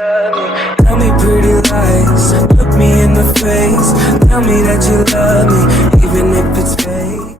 love me. Tell me pretty lies, look me in the face. Tell me that you love me, even if it's fake.